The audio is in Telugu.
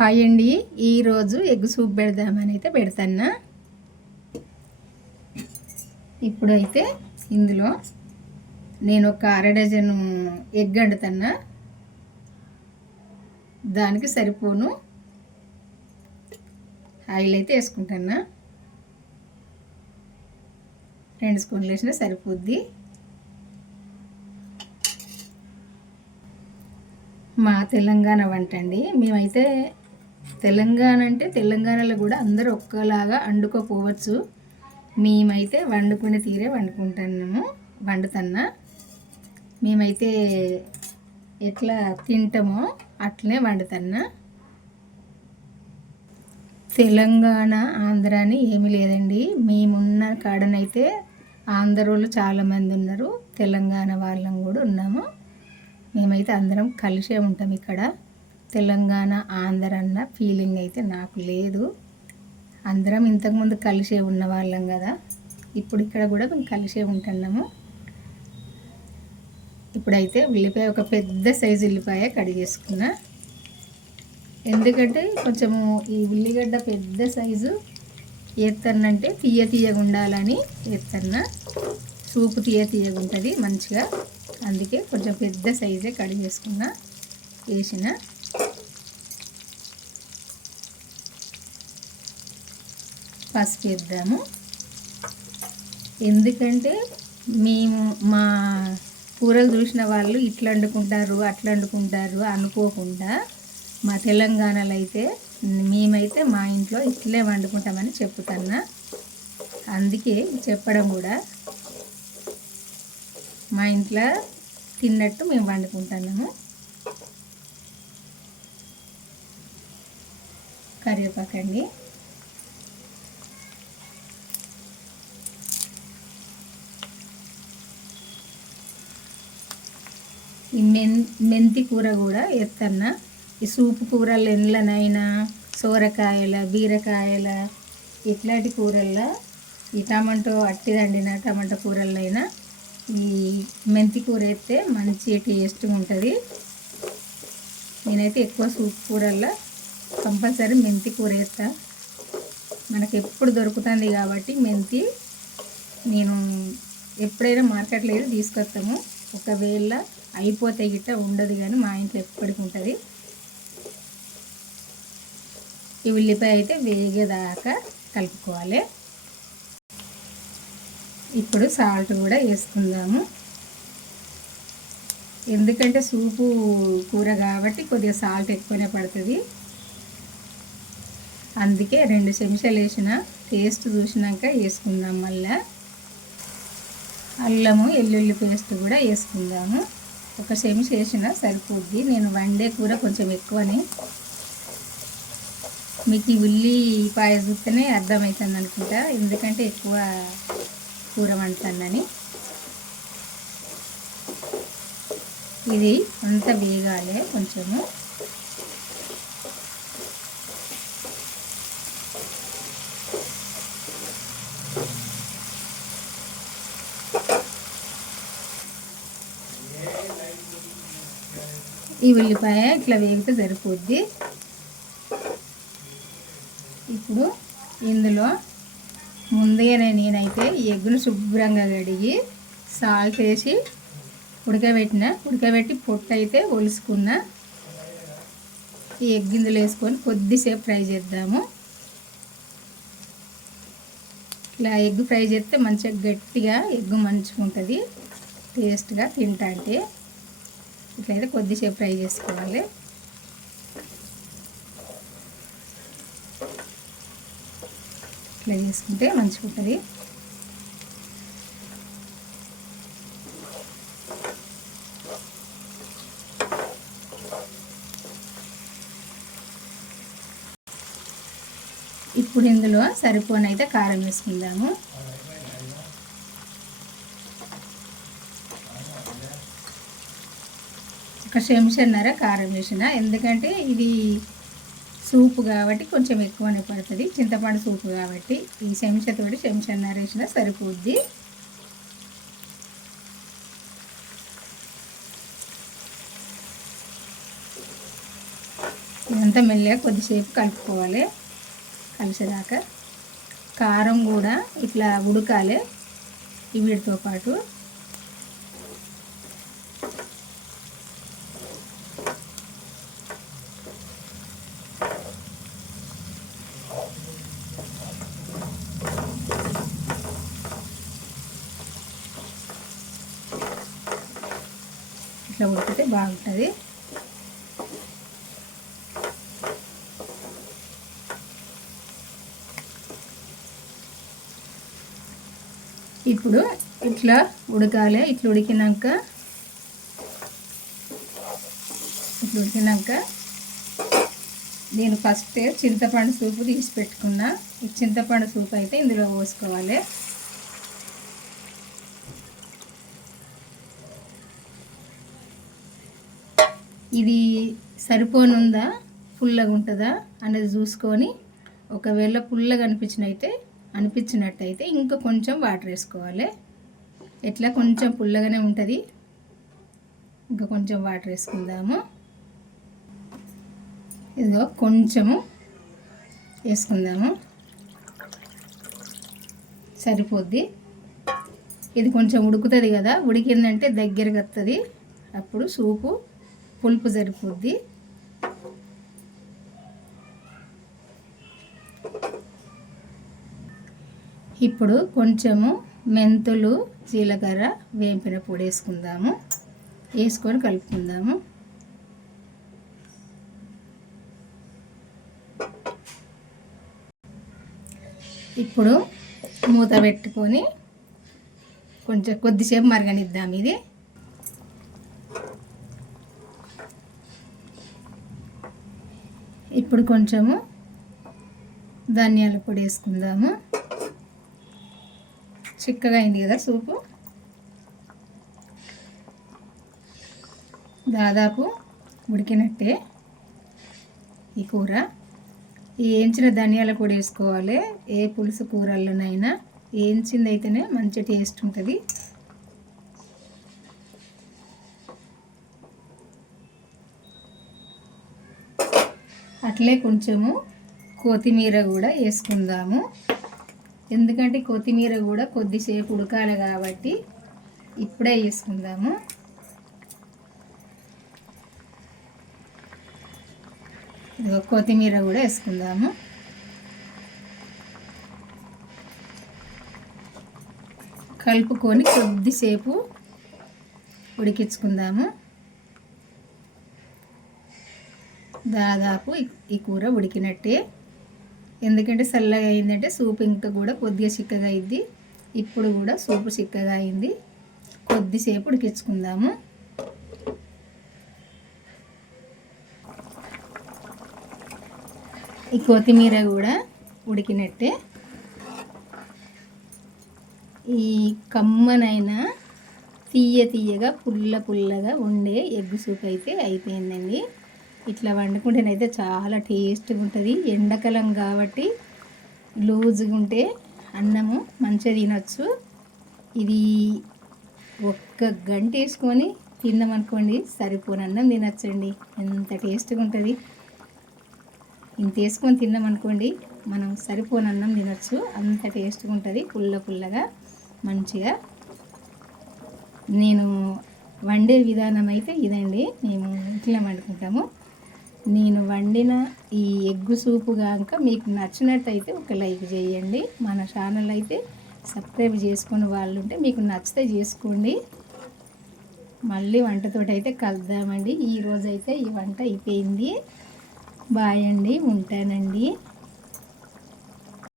హాయ్ అండి. ఈరోజు ఎగ్ సూప్ పెడదామని అయితే పెడతాను. ఇప్పుడైతే ఇందులో నేను ఒక అర డజను ఎగ్ వండుతున్నా. దానికి సరిపోను ఆయిల్ అయితే వేసుకుంటున్నా. 2 స్పూన్లు వేసినా సరిపోద్ది. మా తెలంగాణ వంట అండి. మేమైతే తెలంగాణ అంటే తెలంగాణలో కూడా అందరూ ఒక్కలాగా వండుకోపోవచ్చు. మేమైతే వండుకునే తీరే వండుతున్నా. మేమైతే ఎట్లా తింటామో అట్లనే వండుతున్నా. తెలంగాణ ఆంధ్ర అని ఏమీ లేదండి. మేమున్న కాడనైతే ఆంధ్ర వాళ్ళు చాలామంది ఉన్నారు, తెలంగాణ వాళ్ళం కూడా ఉన్నాము. మేమైతే అందరం కలిసే ఉంటాం ఇక్కడ. తెలంగాణ ఆంధ్ర అన్న ఫీలింగ్ అయితే నాకు లేదు. అందరం ఇంతకుముందు కలిసే ఉన్న వాళ్ళం కదా, ఇప్పుడు ఇక్కడ కూడా మేము కలిసే ఉంటున్నాము. ఇప్పుడైతే ఉల్లిపాయ, ఒక పెద్ద సైజు ఉల్లిపాయ కడిగేసుకున్నా. ఎందుకంటే కొంచెము ఈ ఉల్లిగడ్డ పెద్ద సైజు వేస్తానంటే తీయగా ఉండాలని వేస్తున్నా. సూపు తీయగా ఉంటుంది మంచిగా. అందుకే కొంచెం పెద్ద సైజే కడిగేసుకున్నా. వేసిన పసుపు వేద్దాము. ఎందుకంటే మేము మా కూరలు చూసిన వాళ్ళు ఇట్లా వండుకుంటారు అట్లా వండుకుంటారు అనుకోకుండా, మా తెలంగాణలో అయితే మేమైతే మా ఇంట్లో ఇట్లే వండుకుంటామని చెప్తున్నా. అందుకే చెప్పడం కూడా మా ఇంట్లో తిన్నట్టు మేము వండుకుంటున్నాము. కరివేపాకండి, ఈ మెంతి కూర కూడా వేస్తున్నా. ఈ సూపు కూరలు ఎండ్లనైనా, సోరకాయల, బీరకాయల ఇట్లాంటి కూరల్లో, ఈ టమాటో వండిన టమాటో కూరలైనా ఈ మెంతి కూర వేస్తే మంచి టేస్ట్గా ఉంటుంది. నేనైతే ఎక్కువ సూప్ కూరల్లో కంపల్సరీ మెంతి కూర వేస్తా. మనకు ఎప్పుడు దొరుకుతుంది కాబట్టి మెంతి నేను ఎప్పుడైనా మార్కెట్లో అయితే తీసుకొస్తాము. ఒకవేళ అయిపోతే గిట్ట ఉండదు, కానీ మా ఇంట్లో ఎప్పటికి ఉంటుంది. ఈ ఉల్లిపాయ అయితే వేగేదాకా కలుపుకోవాలి. ఇప్పుడు సాల్ట్ కూడా వేసుకుందాము. ఎందుకంటే సూపు కూర కాబట్టి కొద్దిగా సాల్ట్ ఎక్కువనే పడుతుంది. అందుకే 2 చెంచాలు వేసిన. టేస్ట్ చూసినాక వేసుకుందాం. మళ్ళీ అల్లము వెల్లుల్లి పేస్ట్ కూడా వేసుకుందాము. 1 చెంచా వేసిన సరిపోద్ది. నేను వండే కూర కొంచెం ఎక్కువని, మీకు ఈ ఉల్లిపాయ చూస్తేనే అర్థమవుతుంది అనుకుంటా, ఎందుకంటే ఎక్కువ కూర వండుతానని. ఇది అంత వేగాలి కొంచెము. ఈ ఉల్లిపాయ ఇట్లా వేగితే సరిపోద్ది. ఇప్పుడు ఇందులో ముందుగానే నేనైతే ఈ ఎగ్గును శుభ్రంగా కడిగి సాల్ట్ వేసి ఉడకబెట్టి పొట్టు అయితే ఒలుసుకున్న. ఈ ఎగ్ ఇందులో వేసుకొని కొద్దిసేపు ఫ్రై చేద్దాము. ఇలా ఎగ్ ఫ్రై చేస్తే మంచిగా గట్టిగా ఎగ్ మంచిగా ఉంటుంది, టేస్ట్గా తింటా. అంటే ఇట్లయితే కొద్దిసేపు ఫ్రై చేసుకోవాలి. ఇట్లా చేసుకుంటే మంచిగా ఉంటుంది. ఇప్పుడు ఇందులో సరిపోనైతే కారం వేసుకుందాము. ఒక చెంచాన్నర కారం వేసిన. ఎందుకంటే ఇది సూపు కాబట్టి కొంచెం ఎక్కువనే పడుతుంది, చింతపండు సూపు కాబట్టి. ఈ చెంచాతోటి చెంచాన్నర వేసినా సరిపోద్ది. అంతా మెల్లగా కొద్దిసేపు కలుపుకోవాలి కలిసేదాకా. కారం కూడా ఇట్లా ఉడకాలి వీటితో పాటు. ఇట్లా ఉడికితే బాగుంటుంది. ఇప్పుడు ఇట్లా ఉడకాలి. ఇట్లా ఉడికినాక నేను ఫస్ట్ చింతపండు సూపు తీసి పెట్టుకున్నా. ఈ చింతపండు సూపు అయితే ఇందులో పోసుకోవాలి. ఇది సరిపోనుందా పుల్లగా ఉంటుందా అనేది చూసుకొని, ఒకవేళ పుల్లగా అనిపించినట్టయితే ఇంకా కొంచెం వాటర్ వేసుకోవాలి. ఎట్లా కొంచెం పుల్లగానే ఉంటుంది, ఇంకా కొంచెం వాటర్ వేసుకుందాము. ఇదిగో కొంచెము వేసుకుందాము, సరిపోద్ది. ఇది కొంచెం ఉడుకుతుంది కదా, ఉడికిందంటే దగ్గరకు వస్తుంది. అప్పుడు సూపు పులుపు సరిపోద్ది. ఇప్పుడు కొంచెము మెంతులు, జీలకర్ర, వేంపిన పొడి వేసుకుందాము. వేసుకొని కలుపుకుందాము. ఇప్పుడు మూత పెట్టుకొని కొద్దిసేపు మరగనిద్దాం. ఇది ఇప్పుడు కొంచెము ధనియాల పొడి వేసుకుందాము. చిక్కగా అయింది కదా సూపు. దాదాపు ఉడికినట్టే ఈ కూర. వేయించిన ధనియాల పొడి వేసుకోవాలి. ఏ పులుసు కూరల్లోనైనా వేయించింది అయితేనే మంచి టేస్ట్ ఉంటుంది. అట్లే కొంచెము కొత్తిమీర కూడా వేసుకుందాము. ఎందుకంటే కొత్తిమీర కూడా కొద్దిసేపు ఉడకాలి కాబట్టి ఇప్పుడే వేసుకుందాము. కొత్తిమీర కూడా వేసుకుందాము. కలుపుకొని కొద్దిసేపు ఉడికించుకుందాము. దాదాపు ఈ కూర ఉడికినట్టే. ఎందుకంటే చల్లగా అయిందంటే సూపు ఇంకా కూడా కొద్దిగా చిక్కగా అయింది. ఇప్పుడు కూడా సూపు చిక్కగా అయింది. కొద్దిసేపు ఉడికించుకుందాము. ఈ కొత్తిమీర కూడా ఉడికినట్టే. ఈ కమ్మనైనా తీయగా పుల్లగా ఉండే ఎగ్ సూప్ అయితే అయిపోయిందండి. ఇట్లా వండుకుంటేనైతే చాలా టేస్ట్గా ఉంటుంది. ఎండాకాలం కాబట్టి లూజ్గా ఉంటే అన్నము మంచిగా తినచ్చు. ఇది ఒక్క గంట వేసుకొని తిన్నామనుకోండి సరిపోని అన్నం తినచ్చండి. ఎంత టేస్ట్గా ఉంటుంది. ఇంత వేసుకొని తిన్నామనుకోండి మనం సరిపోని అన్నం తినచ్చు. అంత టేస్ట్గా ఉంటుంది. పుల్లగా మంచిగా. నేను వండే విధానం అయితే ఇదండి. మేము ఇట్లా వండుకుంటాము. నేను వండిన ఈ ఎగ్ సూపు కనుక మీకు నచ్చినట్టయితే ఒక లైక్ చేయండి. మన ఛానల్ అయితే సబ్స్క్రైబ్ చేసుకుని వాళ్ళు ఉంటే మీకు నచ్చితే చేసుకోండి. మళ్ళీ వంటతోటి అయితే కలుద్దామండి. ఈరోజైతే ఈ వంట అయిపోయింది. బాయ్ అండి, ఉంటానండి.